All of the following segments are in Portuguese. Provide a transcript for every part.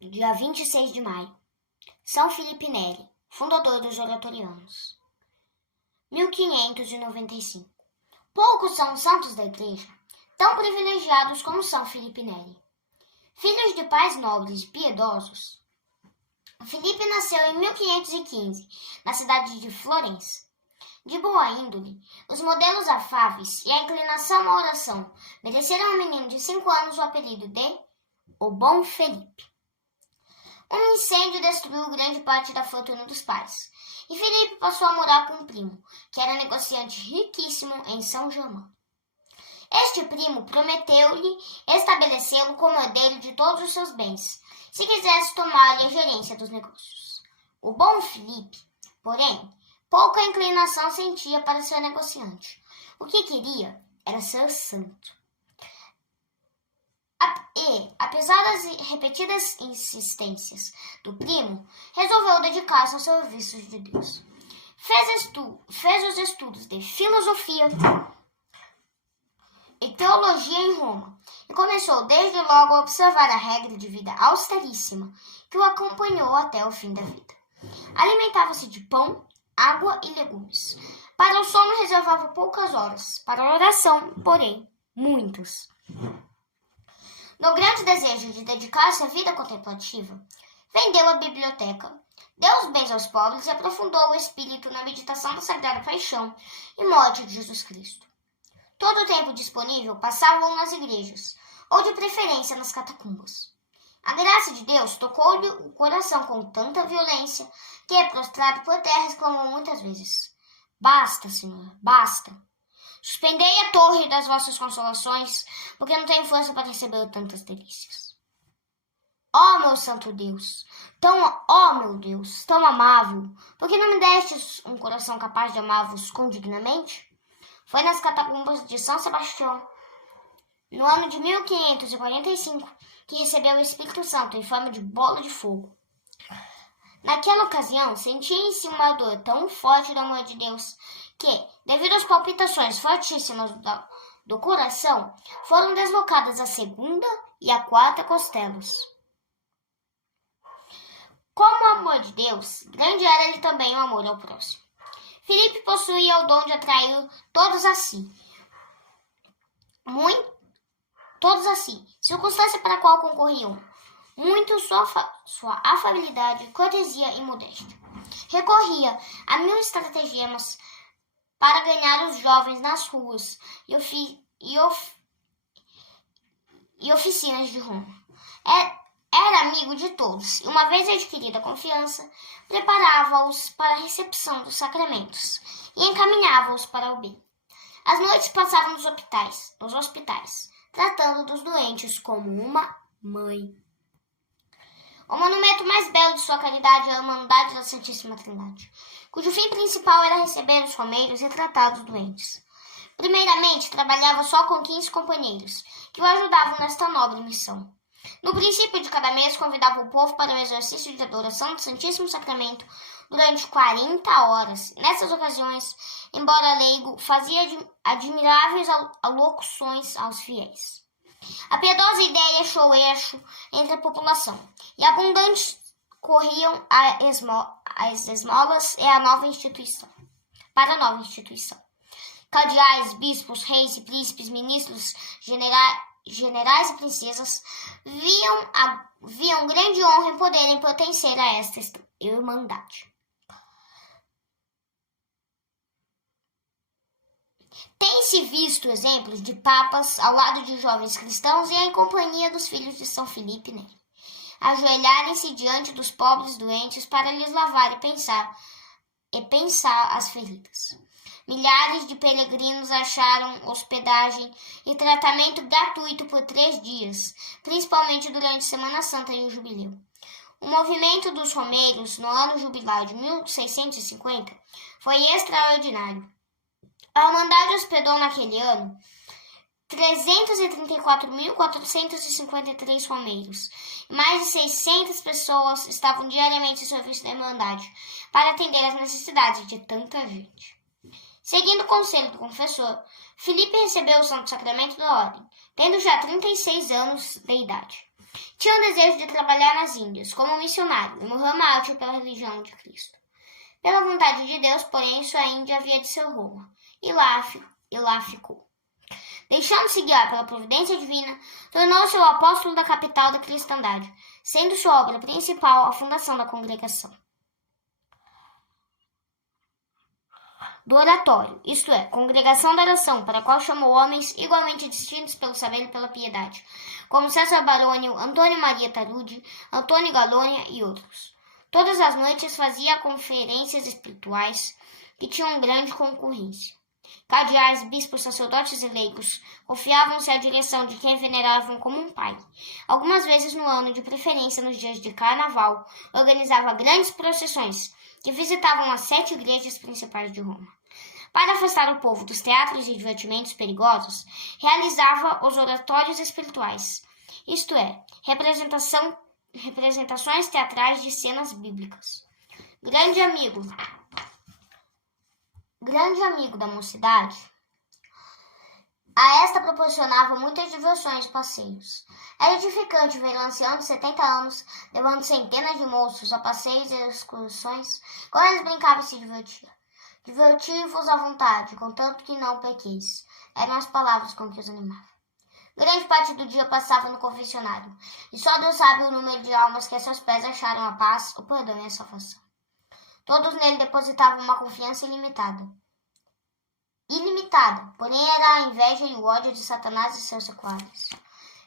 dia 26 de maio. São Felipe Neri, fundador dos Oratorianos. 1595. Poucos são os santos da Igreja tão privilegiados como São Felipe Neri. Filhos de pais nobres e piedosos, Felipe nasceu em 1515, na cidade de Florença. De boa índole, os modelos afáveis e a inclinação à oração mereceram ao menino de 5 anos o apelido de O Bom Felipe. Um incêndio destruiu grande parte da fortuna dos pais, e Felipe passou a morar com um primo, que era negociante riquíssimo em São Germão. Este primo prometeu-lhe estabelecê-lo como herdeiro de todos os seus bens, se quisesse tomar a gerência dos negócios. O bom Felipe, porém, pouca inclinação sentia para ser negociante. O que queria era ser santo. E, apesar das repetidas insistências do primo, resolveu dedicar-se aos serviços de Deus. Fez os estudos de filosofia e teologia em Roma e começou desde logo a observar a regra de vida austeríssima que o acompanhou até o fim da vida. Alimentava-se de pão, água e legumes. Para o sono reservava poucas horas, para a oração, porém, muitas. No grande desejo de dedicar-se à vida contemplativa, vendeu a biblioteca, deu os bens aos pobres e aprofundou o espírito na meditação da Sagrada Paixão e morte de Jesus Cristo. Todo o tempo disponível passava-o nas igrejas, ou de preferência nas catacumbas. A graça de Deus tocou-lhe o coração com tanta violência que, prostrado por terra, exclamou muitas vezes: "Basta, Senhor, basta! Suspendei a torre das vossas consolações, porque não tenho força para receber tantas delícias. Ó meu santo Deus, meu Deus, tão amável, por que não me destes um coração capaz de amar-vos condignamente?" Foi nas catacumbas de São Sebastião, no ano de 1545, que recebeu o Espírito Santo em forma de bola de fogo. Naquela ocasião, sentia em si uma dor tão forte do amor de Deus que, devido às palpitações fortíssimas do coração, foram deslocadas a 2ª e a 4ª costelas. Como o amor de Deus, grande era-lhe também o amor ao próximo. Felipe possuía o dom de atrair todos a si, circunstância para a qual concorriam muito sua afabilidade, cortesia e modéstia. Recorria a 1000 estratagemas para ganhar os jovens nas ruas e oficinas de Roma. Era amigo de todos e, uma vez adquirida a confiança, preparava-os para a recepção dos sacramentos e encaminhava-os para o bem. As noites passava nos hospitais, tratando dos doentes como uma mãe. O monumento mais belo de sua caridade é a Irmandade da Santíssima Trindade, cujo fim principal era receber os romeiros e tratar dos doentes. Primeiramente, trabalhava só com 15 companheiros, que o ajudavam nesta nobre missão. No princípio de cada mês, convidava o povo para o exercício de adoração do Santíssimo Sacramento durante 40 horas. Nessas ocasiões, embora leigo, fazia admiráveis alocuções aos fiéis. A piedosa ideia achou eixo entre a população, e abundantes corriam as esmolas e a nova instituição. Cardeais, bispos, reis e príncipes, ministros, generais e princesas viam grande honra em poderem pertencer a esta irmandade. Tem-se visto exemplos de papas ao lado de jovens cristãos e em companhia dos filhos de São Felipe Neri, ajoelharem-se diante dos pobres doentes para lhes lavar e pensar as feridas. Milhares de peregrinos acharam hospedagem e tratamento gratuito por 3 dias, principalmente durante a Semana Santa e o Jubileu. O movimento dos romeiros no ano jubilar de 1650 foi extraordinário. A Irmandade hospedou naquele ano 334.453 romeiros. Mais de 600 pessoas estavam diariamente em serviço da Irmandade para atender às necessidades de tanta gente. Seguindo o conselho do confessor, Felipe recebeu o Santo Sacramento da Ordem, tendo já 36 anos de idade. Tinha o desejo de trabalhar nas Índias como missionário e morreu mártir pela religião de Cristo. Pela vontade de Deus, porém, sua Índia havia de ser Roma, e lá ficou. Deixando-se guiar pela providência divina, tornou-se o apóstolo da capital da cristandade, sendo sua obra principal a fundação da congregação do oratório, isto é, congregação da oração, para a qual chamou homens igualmente distintos pelo saber e pela piedade, como César Barônio, Antônio Maria Tarude, Antônio Galônia e outros. Todas as noites fazia conferências espirituais que tinham grande concorrência. Cardeais, bispos, sacerdotes e leigos confiavam-se à direção de quem veneravam como um pai. Algumas vezes no ano, de preferência nos dias de carnaval, organizava grandes procissões que visitavam as 7 igrejas principais de Roma. Para afastar o povo dos teatros e divertimentos perigosos, realizava os oratórios espirituais, isto é, representações teatrais de cenas bíblicas. Grande amigo da mocidade, a esta proporcionava muitas diversões e passeios. Era edificante ver um ancião de 70 anos levando centenas de moços a passeios e excursões, quando eles brincavam e se divertiam. Diverti-vos à vontade, contanto que não pequeis, eram as palavras com que os animava. Grande parte do dia passava no confessionário, e só Deus sabe o número de almas que a seus pés acharam a paz, o perdão e a salvação. Todos nele depositavam uma confiança ilimitada, porém era a inveja e o ódio de Satanás e seus sequazes.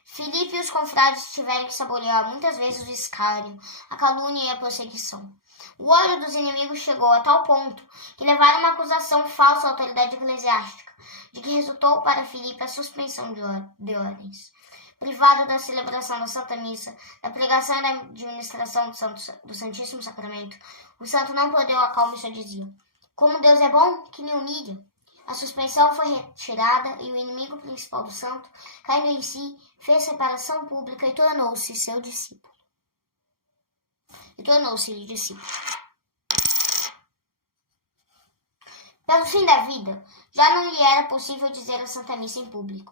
Filipe e os confrades tiveram que saborear muitas vezes o escárnio, a calúnia e a perseguição. O ódio dos inimigos chegou a tal ponto que levaram uma acusação falsa à autoridade eclesiástica, de que resultou para Filipe a suspensão de ordens. Privado da celebração da Santa Missa, da pregação e da administração do Santíssimo Sacramento, o santo não perdeu a calma e só dizia: como Deus é bom, que me humilha. A suspensão foi retirada e o inimigo principal do santo, caindo em si, fez separação pública e tornou-se discípulo. Pelo fim da vida, já não lhe era possível dizer a Santa Missa em público.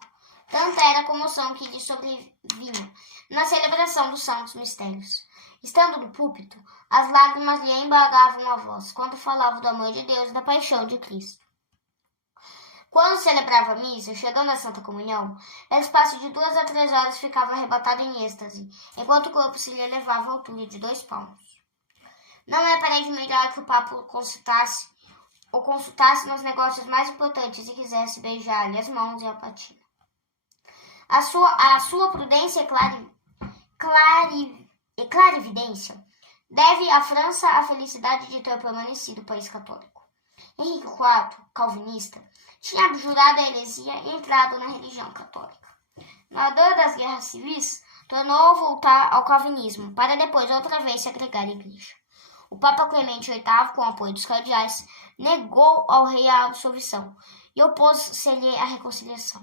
Tanta era a comoção que lhe sobrevinha na celebração dos santos mistérios. Estando no púlpito, as lágrimas lhe embargavam a voz quando falava do amor de Deus e da paixão de Cristo. Quando celebrava a missa, chegando à Santa Comunhão, pelo espaço de 2 a 3 horas ficava arrebatado em êxtase, enquanto o corpo se lhe elevava à altura de 2 palmos. Não é para admirar que o Papa consultasse nos negócios mais importantes e quisesse beijar-lhe as mãos e a patina. A sua prudência e clarividência deve à França a felicidade de ter permanecido país católico. Henrique IV, calvinista, tinha abjurado a heresia e entrado na religião católica. Na dor das guerras civis, tornou a voltar ao calvinismo, para depois outra vez se agregar à igreja. O Papa Clemente VIII, com o apoio dos cardeais, negou ao rei a absolvição e opôs-se-lhe a reconciliação.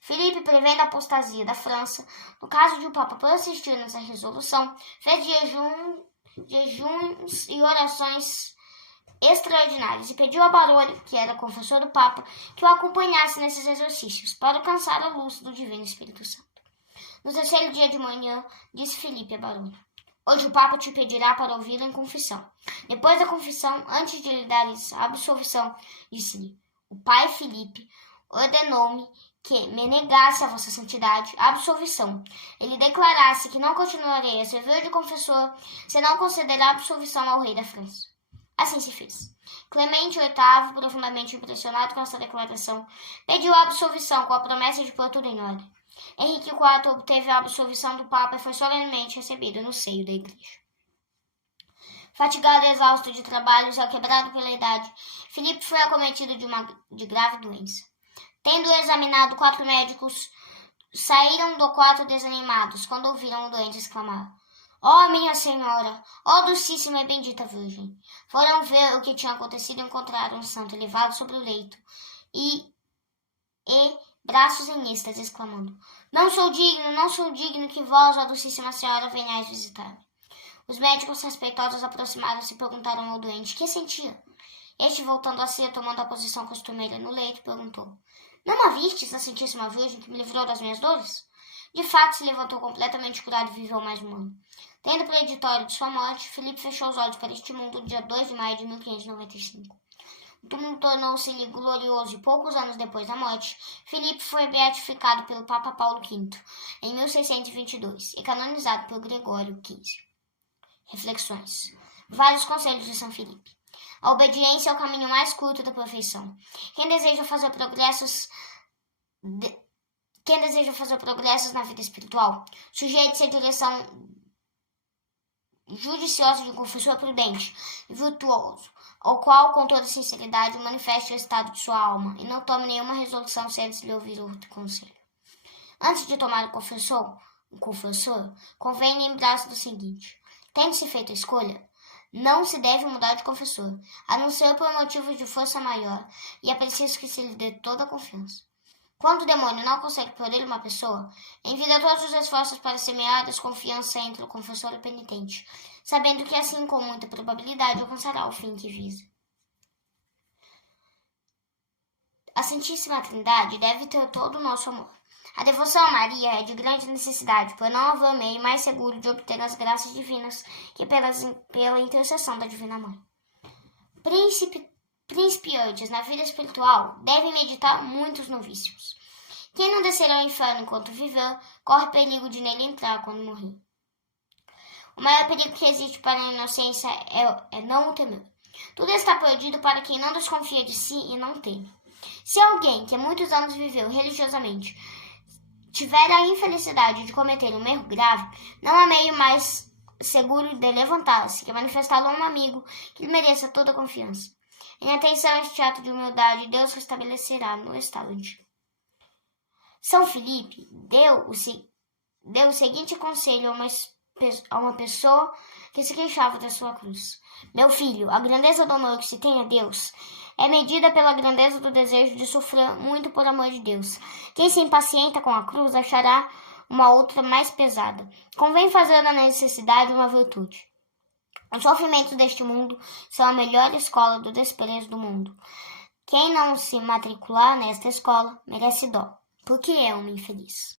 Filipe, prevendo a apostasia da França, no caso de o Papa persistir nessa resolução, fez jejuns e orações extraordinários e pediu a Barônio, que era confessor do Papa, que o acompanhasse nesses exercícios para alcançar a luz do Divino Espírito Santo. No 3º dia de manhã, disse Filipe a Barônio: hoje o Papa te pedirá para ouvi-lo em confissão. Depois da confissão, antes de lhe dar a absolvição, disse-lhe: o pai Filipe ordenou-me que me negasse a vossa santidade a absolvição. Ele declarasse que não continuarei a servir de confessor se não conceder a absolvição ao rei da França. Assim se fez. Clemente VIII, profundamente impressionado com essa declaração, pediu a absolvição com a promessa de pôr tudo em ordem. Henrique IV obteve a absolvição do Papa e foi solenemente recebido no seio da Igreja. Fatigado e exausto de trabalho, já quebrado pela idade, Filipe foi acometido de grave doença. Tendo examinado 4 médicos, saíram do quarto desanimados quando ouviram o doente exclamar: ó minha Senhora, ó Docíssima e Bendita Virgem! Foram ver o que tinha acontecido e encontraram o santo elevado sobre o leito e braços em êxtase, exclamando: não sou digno que vós, ó Docíssima Senhora, venhais visitar-me. Os médicos respeitosos aproximaram-se e perguntaram ao doente que sentia. Este, voltando a si e tomando a posição costumeira no leito, perguntou: não a vistes, a Santíssima Virgem, que me livrou das minhas dores? De fato, se levantou completamente curado e viveu mais um ano. Tendo preditório de sua morte, Filipe fechou os olhos para este mundo no dia 2 de maio de 1595. O túmulo tornou-se-lhe glorioso e poucos anos depois da morte, Filipe foi beatificado pelo Papa Paulo V em 1622 e canonizado pelo Gregório XV. Reflexões. Vários conselhos de São Filipe. A obediência é o caminho mais curto da perfeição. Quem deseja fazer progressos na vida espiritual, sujeite-se à direção judiciosa de um confessor prudente e virtuoso, ao qual, com toda sinceridade, manifeste o estado de sua alma e não tome nenhuma resolução sem antes lhe ouvir outro conselho. Antes de tomar um confessor, convém lembrar-se do seguinte: tendo-se feito a escolha, não se deve mudar de confessor, a não ser por motivos de força maior, e é preciso que se lhe dê toda a confiança. Quando o demônio não consegue por ele uma pessoa, envia todos os esforços para semear a desconfiança entre o confessor e o penitente, sabendo que assim, com muita probabilidade, alcançará o fim que visa. A Santíssima Trindade deve ter todo o nosso amor. A devoção a Maria é de grande necessidade, por não haver meio mais seguro de obter as graças divinas que pela intercessão da Divina Mãe. Principiantes na vida espiritual devem meditar muitos novícios. Quem não descer ao inferno enquanto viver, corre perigo de nele entrar quando morrer. O maior perigo que existe para a inocência é não o temer. Tudo está perdido para quem não desconfia de si e não teme. Se alguém que há muitos anos viveu religiosamente tiver a infelicidade de cometer um erro grave, não há meio mais seguro de levantar-se que manifestá-lo a um amigo que lhe mereça toda a confiança. Em atenção a este ato de humildade, Deus restabelecerá no estado antigo. São Filipe deu o seguinte conselho a uma pessoa que se queixava da sua cruz: meu filho, a grandeza do amor que se tem a Deus é medida pela grandeza do desejo de sofrer muito por amor de Deus. Quem se impacienta com a cruz achará uma outra mais pesada. Convém fazer da necessidade uma virtude. Os sofrimentos deste mundo são a melhor escola do desprezo do mundo. Quem não se matricular nesta escola merece dó, porque é um infeliz.